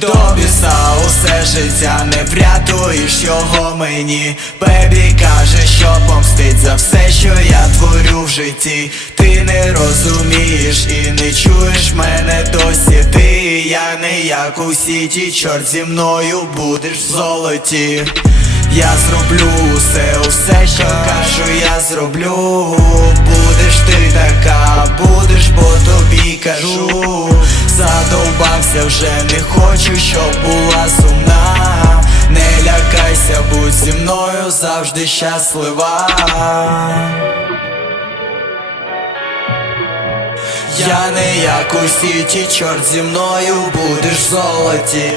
До біса усе життя не врятуєш його мені. Бебі каже, що помстить за все, що я творю в житті. Ти не розумієш і не чуєш мене досі. Ти і я не як усі ті, чорт зі мною будеш в золоті. Я зроблю усе, усе, що кажу, я зроблю Задовбався вже, не хочу, щоб була сумна. Не лякайся, будь зі мною завжди щаслива. Я не як усі ті, чорт зі мною будеш в золоті.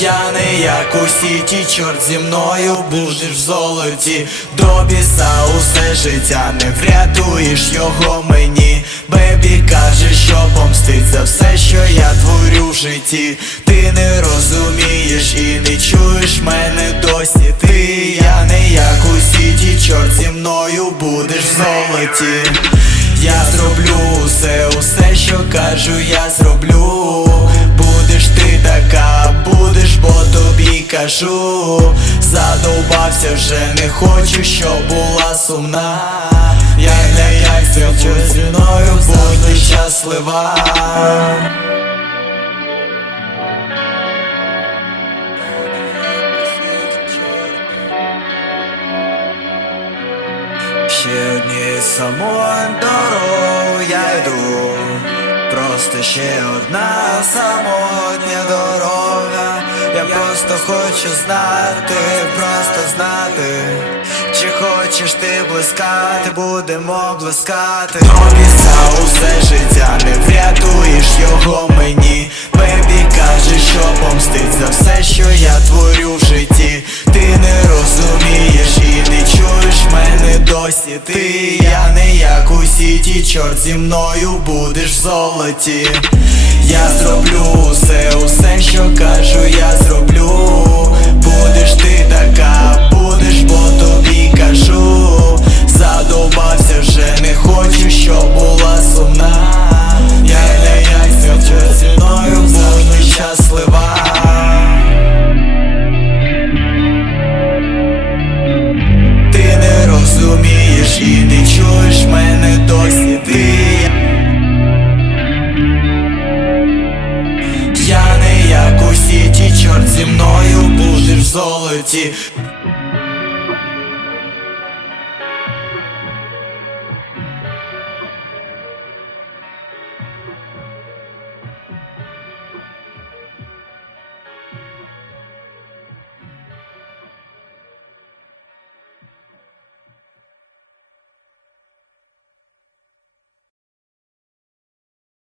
Я не як усі ті, чорт зі мною будеш в золоті. До біса усе життя не врятуєш його мені що помстить за все, що я творю в житті. Ти не розумієш і не чуєш мене досі. Ти я не як усі ті, чорт зі мною будеш в золоті. Я зроблю усе, усе, що кажу, я зроблю. Будеш ти така, будеш, бо тобі кажу. Задовбався вже, не хочу, щоб була сумна. Я не як зі мною буду щаслива Ще одні самою дорогу я йду Просто ще одна самотня дорога просто хочу знати, просто знати Чи хочеш ти блискати, будемо блискати. Біса усе життя не врятуєш його мені. Бебі каже, що помстить за все, що я творю в житті. Ти не розумієш і не чуєш мене досі. Ти я не як усі ті, чорт зі мною будеш в золоті. Я зроблю усе, розумієш і не чуєш мене досі. Ти Я не як усі ті, чорт зі мною будеш в золоті